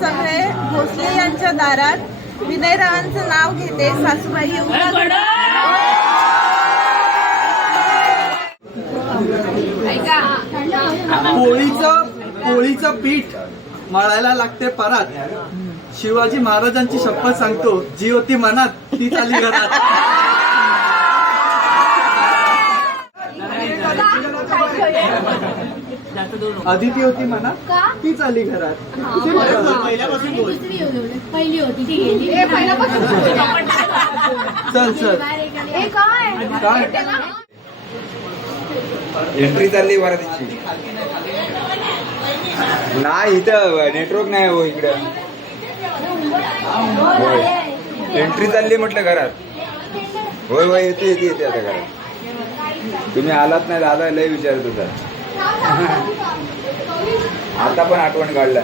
सगळे भोसले यांच्या दारात विनयरावांचं नाव घेते. सासूबाई येऊन पोळीचं पीठ मळायला लागते परात. शिवाजी महाराजांची शपथ सांगतो, जी होती मनात ती चाली घरात. अदिती होती मनात ती चाली घरात. पहिली होती ती गेली. चल चल काय एंट्री चालली वरातीची. नाही इथं नेटवर्क नाही हो इकडं. होय एंट्री चालली म्हटलं घरात. होय होय येते येते येते आता घरात. तुम्ही आलात नाही दादा लय विचारत होता. आता पण आठवण काढला.